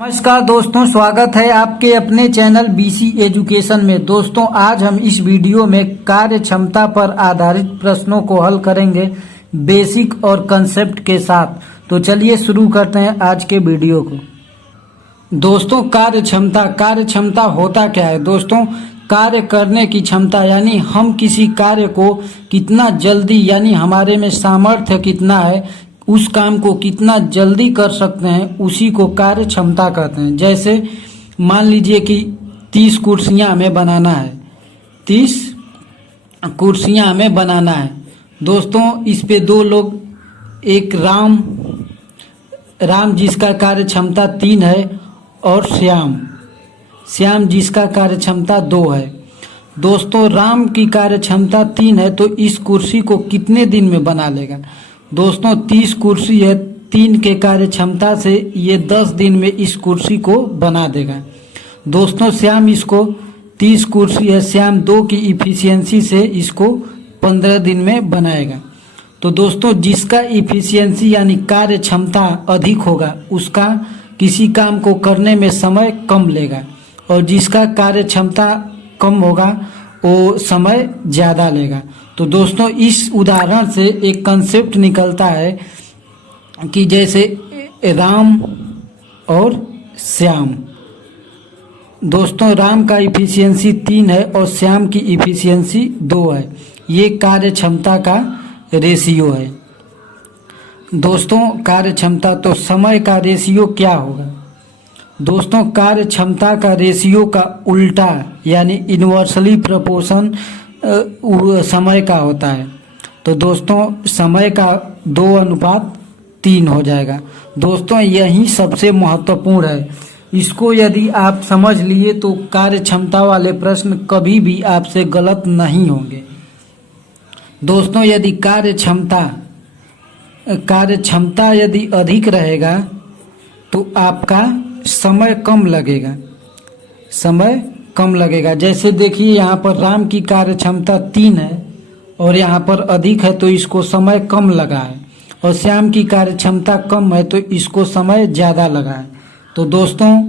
नमस्कार दोस्तों, स्वागत है आपके अपने चैनल बीसी एजुकेशन में। दोस्तों, आज हम इस वीडियो में कार्य क्षमता पर आधारित प्रश्नों को हल करेंगे बेसिक और कंसेप्ट के साथ। तो चलिए शुरू करते हैं आज के वीडियो को। दोस्तों, कार्य क्षमता होता क्या है? दोस्तों, कार्य करने की क्षमता यानी हम किसी कार्य को कितना जल्दी यानी हमारे में सामर्थ्य कितना है, उस काम को कितना जल्दी कर सकते हैं, उसी को कार्य क्षमता कहते हैं। जैसे मान लीजिए कि 30 कुर्सियां हमें बनाना है, 30 कुर्सियां हमें बनाना है। दोस्तों, इस पे दो लोग, एक राम जिसका कार्य क्षमता 3 है और श्याम जिसका कार्य क्षमता 2 है। दोस्तों, राम की कार्य क्षमता 3 है तो इस कुर्सी को कितने दिन में बना लेगा? दोस्तों, 30 कुर्सी है, 3 के कार्य क्षमता से ये 10 दिन में इस कुर्सी को बना देगा। दोस्तों, श्याम इसको 30 कुर्सी है, श्याम 2 की इफिशियंसी से इसको 15 दिन में बनाएगा। तो दोस्तों, जिसका इफिशियंसी यानी कार्य क्षमता अधिक होगा उसका किसी काम को करने में समय कम लेगा, और जिसका कार्य क्षमता कम होगा वो समय ज़्यादा लेगा। तो दोस्तों, इस उदाहरण से एक कंसेप्ट निकलता है कि जैसे राम और श्याम। दोस्तों, राम का इफिशियंसी 3 है और श्याम की इफिशियंसी 2 है। ये कार्य क्षमता का रेशियो है। दोस्तों, कार्य क्षमता तो समय का रेशियो क्या होगा? दोस्तों, कार्य क्षमता का रेशियो का उल्टा यानी इन्वर्सली प्रोपोर्शन समय का होता है। तो दोस्तों, समय का 2:3 हो जाएगा। दोस्तों, यही सबसे महत्वपूर्ण है। इसको यदि आप समझ लिए तो कार्य क्षमता वाले प्रश्न कभी भी आपसे गलत नहीं होंगे। दोस्तों, यदि कार्य क्षमता यदि अधिक रहेगा तो आपका समय कम लगेगा। जैसे देखिए, यहाँ पर राम की कार्य क्षमता 3 है और यहाँ पर अधिक है तो इसको समय कम लगा है, और श्याम की कार्य क्षमता कम है तो इसको समय ज़्यादा लगा है। तो दोस्तों,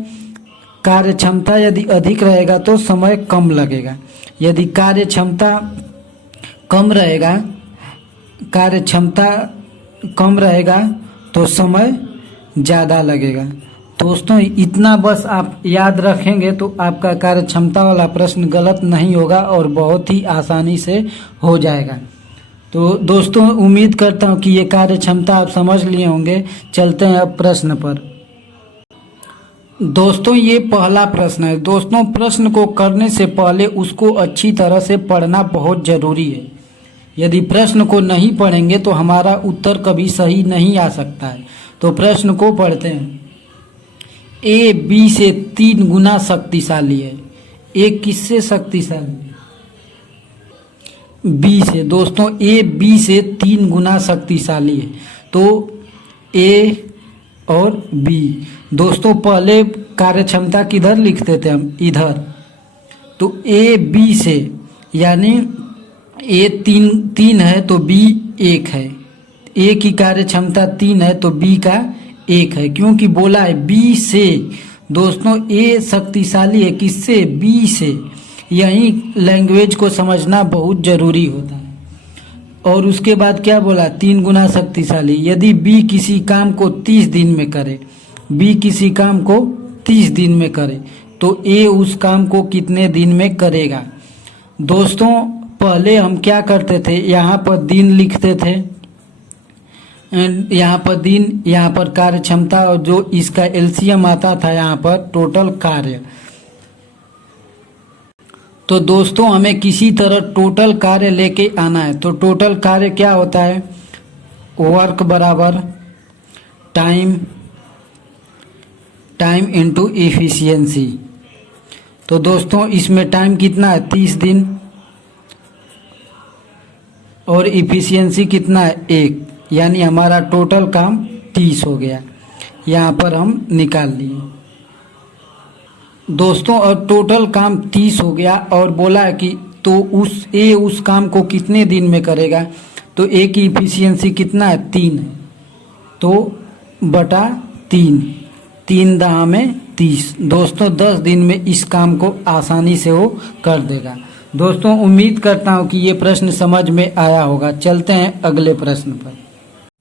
कार्य क्षमता यदि अधिक रहेगा तो समय कम लगेगा, यदि कार्य क्षमता कम रहेगा तो समय ज़्यादा लगेगा। दोस्तों, इतना बस आप याद रखेंगे तो आपका कार्य क्षमता वाला प्रश्न गलत नहीं होगा और बहुत ही आसानी से हो जाएगा। तो दोस्तों, उम्मीद करता हूँ कि ये कार्य क्षमता आप समझ लिए होंगे। चलते हैं अब प्रश्न पर। दोस्तों, ये पहला प्रश्न है। दोस्तों, प्रश्न को करने से पहले उसको अच्छी तरह से पढ़ना बहुत ज़रूरी है। यदि प्रश्न को नहीं पढ़ेंगे तो हमारा उत्तर कभी सही नहीं आ सकता है। तो प्रश्न को पढ़ते हैं। ए बी से 3 गुना शक्तिशाली है। ए किससे शक्तिशाली है? बी से। दोस्तों, ए बी से 3 गुना शक्तिशाली है। तो ए और बी। दोस्तों, पहले कार्य क्षमता किधर लिखते थे हम? इधर। तो ए बी से यानी ए 3 है तो बी 1 है। ए की कार्य क्षमता 3 है तो बी का 1 है, क्योंकि बोला है बी से। दोस्तों, ए शक्तिशाली है किससे? बी से। यही लैंग्वेज को समझना बहुत जरूरी होता है। और उसके बाद क्या बोला? 3 गुना शक्तिशाली। यदि बी किसी काम को 30 दिन में करे, बी किसी काम को 30 दिन में करे तो ए उस काम को कितने दिन में करेगा? दोस्तों, पहले हम क्या करते थे? यहाँ पर दिन लिखते थे, यहाँ पर दिन, यहाँ पर कार्य क्षमता, और जो इसका एलसीएम आता था यहाँ पर टोटल कार्य। तो दोस्तों, हमें किसी तरह टोटल कार्य लेके आना है। तो टोटल कार्य क्या होता है? वर्क बराबर टाइम इनटू एफिशिएंसी। तो दोस्तों, इसमें टाइम कितना है? 30 दिन, और इफिशियंसी कितना है? 1, यानी हमारा टोटल काम 30 हो गया। यहाँ पर हम निकाल लिए। दोस्तों, और टोटल काम 30 हो गया और बोला है कि तो उस काम को कितने दिन में करेगा? तो ए की इफिशियंसी कितना है? 3 है, तो बटा 3 3 दहा में 30। दोस्तों 10 दिन में इस काम को आसानी से वो कर देगा। दोस्तों उम्मीद करता हूँ कि ये प्रश्न समझ में आया होगा। चलते हैं अगले प्रश्न पर।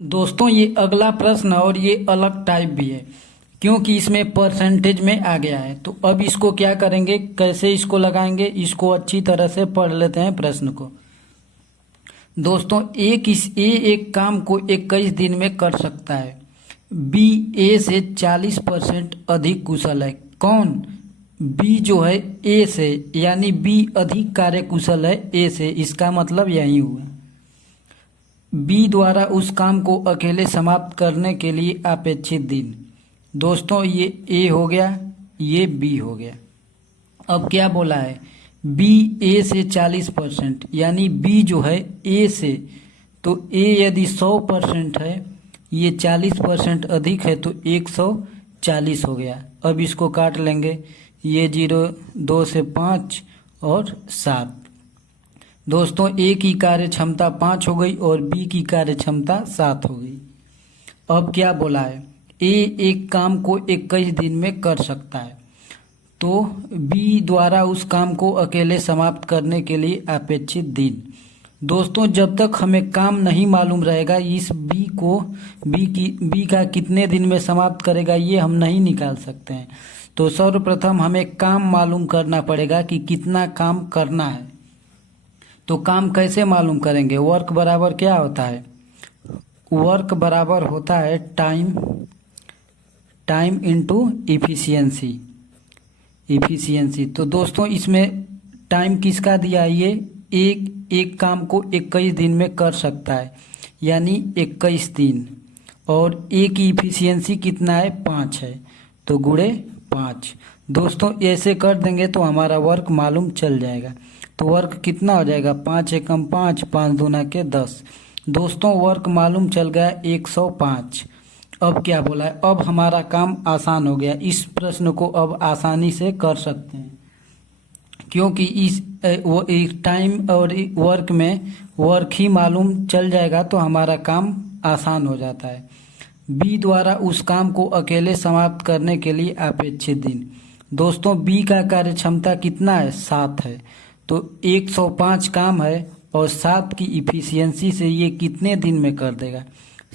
दोस्तों ये अगला प्रश्न और ये अलग टाइप भी है, क्योंकि इसमें परसेंटेज में आ गया है। तो अब इसको क्या करेंगे, कैसे इसको लगाएंगे, इसको अच्छी तरह से पढ़ लेते हैं प्रश्न को। दोस्तों एक काम को 21 दिन में कर सकता है। बी ए से 40% अधिक कुशल है। कौन? बी जो है ए से, यानी बी अधिक कार्यकुशल है ए से। इसका मतलब यही हुआ। बी द्वारा उस काम को अकेले समाप्त करने के लिए अपेक्षित दिन। दोस्तों ये ए हो गया, ये बी हो गया। अब क्या बोला है, बी ए से 40%, यानी बी जो है ए से, तो ए यदि 100% है, ये 40% अधिक है, तो 140 हो गया। अब इसको काट लेंगे, ये 0, 2 से 5 और 7। दोस्तों ए की कार्य क्षमता 5 हो गई और बी की कार्य क्षमता 7 हो गई। अब क्या बोला है, ए एक काम को 21 दिन में कर सकता है, तो बी द्वारा उस काम को अकेले समाप्त करने के लिए अपेक्षित दिन। दोस्तों जब तक हमें काम नहीं मालूम रहेगा, इस बी का कितने दिन में समाप्त करेगा ये हम नहीं निकाल सकते हैं। तो सर्वप्रथम हमें काम मालूम करना पड़ेगा कि कितना काम करना है। तो काम कैसे मालूम करेंगे, वर्क बराबर क्या होता है, वर्क बराबर होता है टाइम इनटू इफिशियंसी। तो दोस्तों इसमें टाइम किसका दिया है, ये एक काम को 21 दिन में कर सकता है, यानी 21 दिन। और ए की इफिशियंसी कितना है, 5 है, तो गुणे 5। दोस्तों ऐसे कर देंगे तो हमारा वर्क मालूम चल जाएगा। तो वर्क कितना हो जाएगा, 5 एकम 5, 5 दूना के 10। दोस्तों वर्क मालूम चल गया 105। अब क्या बोला है, अब हमारा काम आसान हो गया। इस प्रश्न को अब आसानी से कर सकते हैं, क्योंकि इस टाइम और वर्क में वर्क ही मालूम चल जाएगा तो हमारा काम आसान हो जाता है। बी द्वारा उस काम को अकेले समाप्त करने के लिए अपेक्षित दिन। दोस्तों बी का कार्य क्षमता कितना है, 7 है, तो 105 काम है और 7 की इफिशियंसी से ये कितने दिन में कर देगा,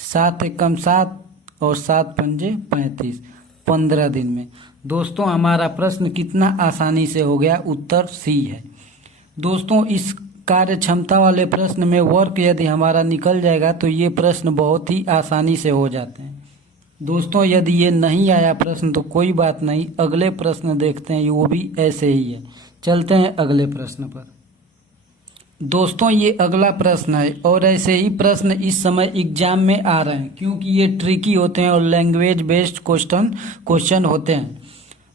7 एकम 7 और 7 पंजे 35, 15 दिन में। दोस्तों हमारा प्रश्न कितना आसानी से हो गया, उत्तर सी है। दोस्तों इस कार्य क्षमता वाले प्रश्न में वर्क यदि हमारा निकल जाएगा तो ये प्रश्न बहुत ही आसानी से हो जाते हैं। दोस्तों यदि ये नहीं आया प्रश्न तो कोई बात नहीं, अगले प्रश्न देखते हैं, वो भी ऐसे ही है। चलते हैं अगले प्रश्न पर। दोस्तों ये अगला प्रश्न है और ऐसे ही प्रश्न इस समय एग्जाम में आ रहे हैं, क्योंकि ये ट्रिकी होते हैं और लैंग्वेज बेस्ड क्वेश्चन होते हैं।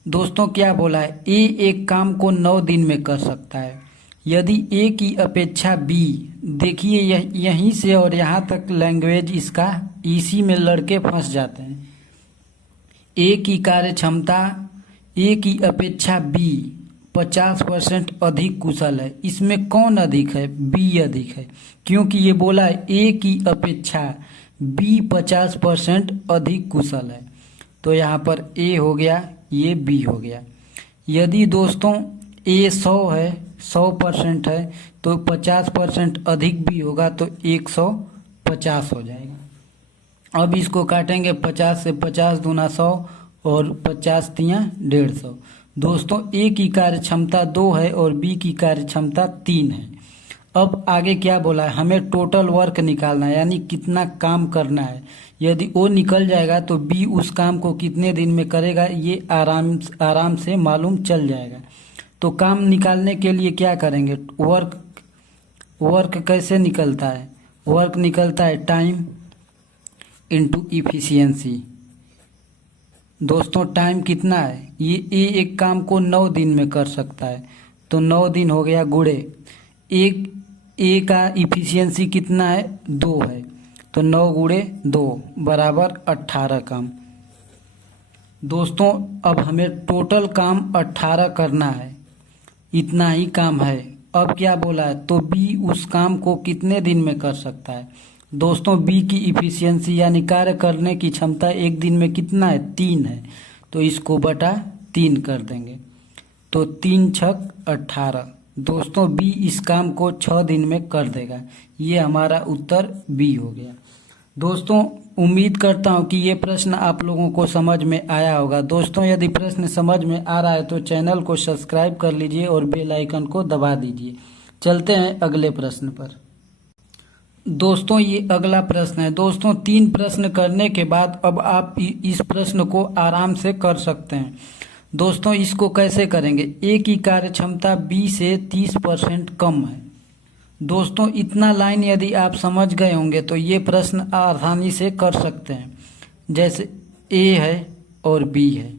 दोस्तों क्या बोला है, ए एक काम को 9 दिन में कर सकता है यदि ए की अपेक्षा बी। देखिए यहीं से और यहाँ तक लैंग्वेज इसका इसी में लड़के फंस जाते हैं। ए की कार्य क्षमता ए की अपेक्षा बी 50% अधिक कुशल है। इसमें कौन अधिक है, बी अधिक है, क्योंकि ये बोला है ए की अपेक्षा बी 50% अधिक कुशल है। तो यहाँ पर ए हो गया, ये बी हो गया। यदि दोस्तों ए 100% है तो 50% अधिक भी होगा, तो 150 हो जाएगा। अब इसको काटेंगे, 50 से 50 दूना 100 और 50 तियाँ 150। दोस्तों ए की कार्य क्षमता 2 है और बी की कार्य क्षमता 3 है। अब आगे क्या बोला है, हमें टोटल वर्क निकालना है, यानी कितना काम करना है। यदि वो निकल जाएगा तो बी उस काम को कितने दिन में करेगा ये आराम से मालूम चल जाएगा। तो काम निकालने के लिए क्या करेंगे, वर्क कैसे निकलता है, वर्क निकलता है टाइम इनटू इफिशियंसी। दोस्तों टाइम कितना है, ये एक काम को 9 दिन में कर सकता है, तो 9 दिन हो गया, गुणे ए का इफिशियंसी कितना है, 2 है, तो 9 गुणे 2 बराबर 18 काम। दोस्तों अब हमें टोटल काम 18 करना है, इतना ही काम है। अब क्या बोला है, तो बी उस काम को कितने दिन में कर सकता है। दोस्तों बी की इफिशियंसी यानी कार्य करने की क्षमता एक दिन में कितना है, 3 है, तो इसको बटा 3 कर देंगे, तो 3 छक 18। दोस्तों बी इस काम को 6 दिन में कर देगा। ये हमारा उत्तर बी हो गया। दोस्तों उम्मीद करता हूँ कि ये प्रश्न आप लोगों को समझ में आया होगा। दोस्तों यदि प्रश्न समझ में आ रहा है तो चैनल को सब्सक्राइब कर लीजिए और बेल आइकन को दबा दीजिए। चलते हैं अगले प्रश्न पर। दोस्तों ये अगला प्रश्न है। दोस्तों 3 प्रश्न करने के बाद अब आप इस प्रश्न को आराम से कर सकते हैं। दोस्तों इसको कैसे करेंगे? ए की कार्य क्षमता बी से 30% कम है। दोस्तों इतना लाइन यदि आप समझ गए होंगे तो ये प्रश्न आसानी से कर सकते हैं। जैसे ए है और बी है।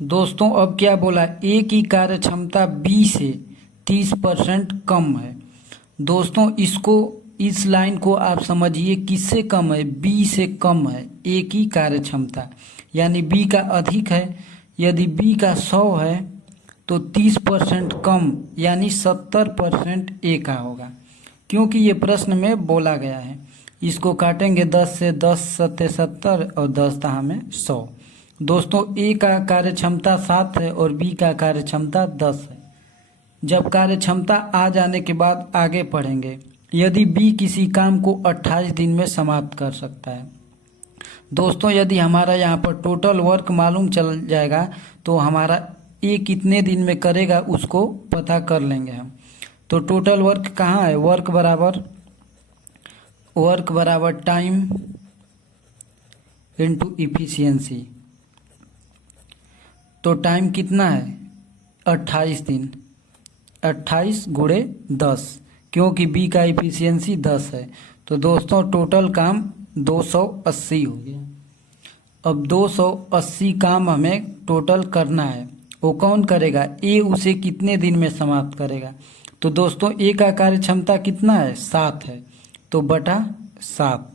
दोस्तों अब क्या बोला? ए की कार्य क्षमता बी से 30% कम है। दोस्तों इस लाइन को आप समझिए, किससे कम है? बी से कम है ए की कार्य क्षमता, यानी बी का अधिक है। यदि बी का 100 है तो 30% कम यानी 70% ए का होगा, क्योंकि ये प्रश्न में बोला गया है। इसको काटेंगे 10 से, 10 सत्ते 70 और 10 दहा में 100। दोस्तों ए का कार्य क्षमता 7 है और बी का कार्य क्षमता 10 है। जब कार्य क्षमता आ जाने के बाद आगे पढ़ेंगे। यदि बी किसी काम को 28 दिन में समाप्त कर सकता है। दोस्तों यदि हमारा यहाँ पर टोटल वर्क मालूम चल जाएगा तो हमारा ए कितने दिन में करेगा उसको पता कर लेंगे हम। तो टोटल वर्क कहाँ है? वर्क बराबर टाइम इनटू इफिशियंसी। तो टाइम कितना है? 28 दिन। 28 गुणे 10, क्योंकि बी का इफिशियंसी 10 है। तो दोस्तों टोटल काम 280 हो गया। अब 280 काम हमें टोटल करना है। वो कौन करेगा? ए उसे कितने दिन में समाप्त करेगा? तो दोस्तों ए का कार्य क्षमता कितना है? 7 है, तो बटा 7।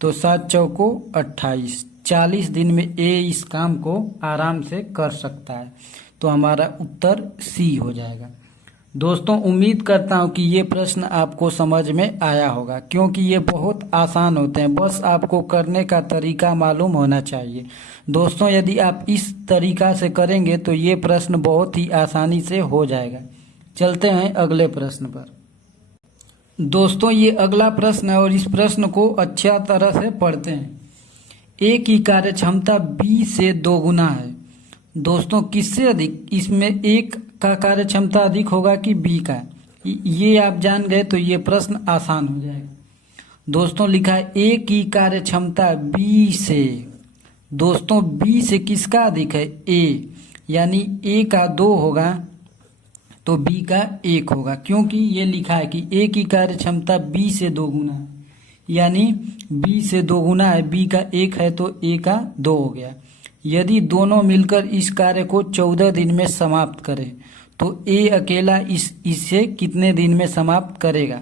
तो 7 चौको 28, 40 दिन में ए इस काम को आराम से कर सकता है। तो हमारा उत्तर सी हो जाएगा। दोस्तों उम्मीद करता हूँ कि ये प्रश्न आपको समझ में आया होगा, क्योंकि ये बहुत आसान होते हैं। बस आपको करने का तरीका मालूम होना चाहिए। दोस्तों यदि आप इस तरीका से करेंगे तो ये प्रश्न बहुत ही आसानी से हो जाएगा। चलते हैं अगले प्रश्न पर। दोस्तों ये अगला प्रश्न है और इस प्रश्न को अच्छा तरह से पढ़ते हैं। ए की कार्य क्षमता बी से 2 गुना है। दोस्तों किससे अधिक? इसमें एक का कार्य क्षमता अधिक होगा कि बी का? ये आप जान गए तो ये प्रश्न आसान हो जाएगा। दोस्तों लिखा है ए की कार्य क्षमता बी से। दोस्तों बी से किसका अधिक है? ए, यानी ए का 2 होगा तो बी का 1 होगा, क्योंकि ये लिखा है कि ए की कार्य क्षमता बी से 2 गुना है, यानी बी से 2 गुना है। बी का 1 है तो ए का 2 हो गया। यदि दोनों मिलकर इस कार्य को 14 दिन में समाप्त करें तो ए अकेला इसे कितने दिन में समाप्त करेगा?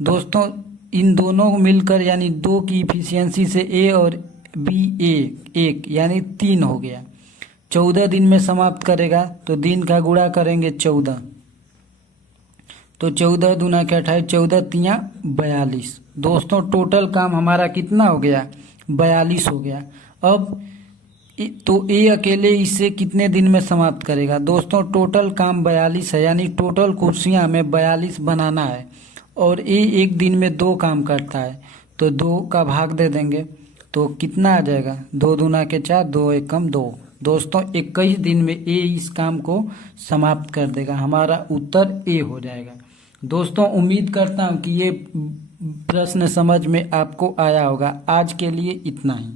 दोस्तों इन दोनों मिलकर यानी 2 की इफिशियंसी से ए और बी 1 यानी 3 हो गया। 14 दिन में समाप्त करेगा तो दिन का गुणा करेंगे 14, तो 14 दूना के 28, 14 तिया 42। दोस्तों टोटल काम हमारा कितना हो गया? 42 हो गया। अब तो ए अकेले इसे कितने दिन में समाप्त करेगा? दोस्तों टोटल काम 42 है, यानी टोटल कुर्सियां हमें 42 बनाना है और ए 1 दिन में 2 काम करता है, तो 2 का भाग दे देंगे तो कितना आ जाएगा? 2 दूना के 4, 2 एकम 2। दोस्तों 21 दिन में ए इस काम को समाप्त कर देगा। हमारा उत्तर ए हो जाएगा। दोस्तों उम्मीद करता हूँ कि ये प्रश्न समझ में आपको आया होगा। आज के लिए इतना ही।